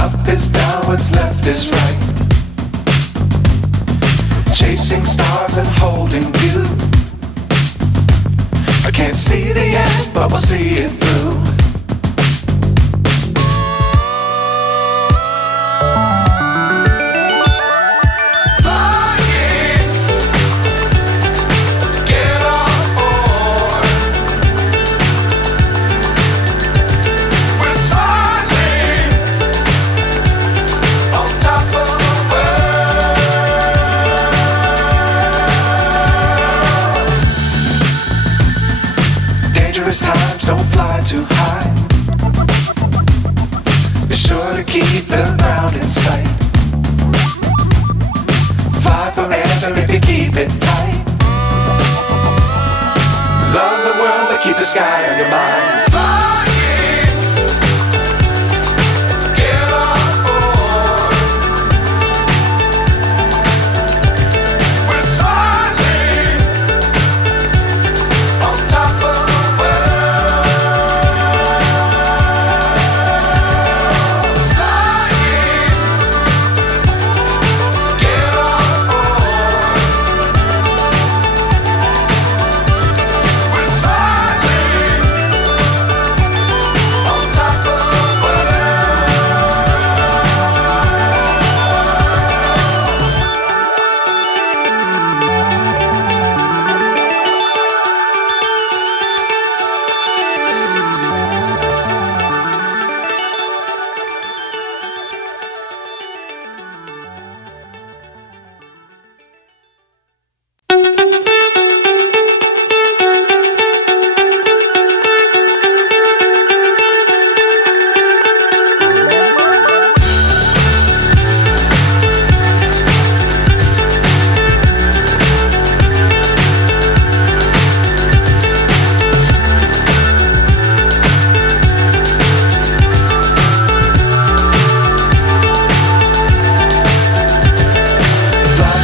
up is down, what's left is right. Chasing stars and holding you. I can't see the end, but we'll see it through. Times don't fly too high. Be sure to keep the ground in sight. Fly forever if you keep it tight. Love the world but keep the sky on your mind.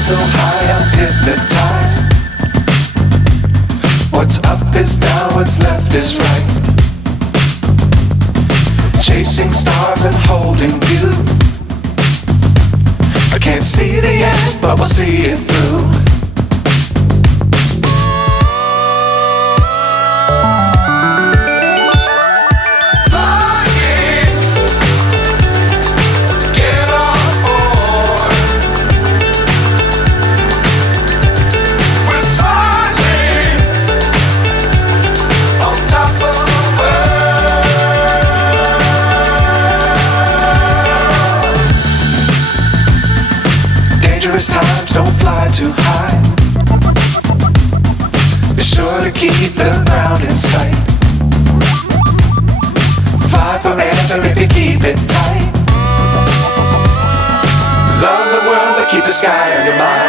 So high I'm hypnotized. What's up is down, what's left is right. Chasing stars and holding you. I can't see the end, but we'll see it through. Times don't fly too high. Be sure to keep the ground in sight. Fly forever if you keep it tight. Love the world but keep the sky on your mind.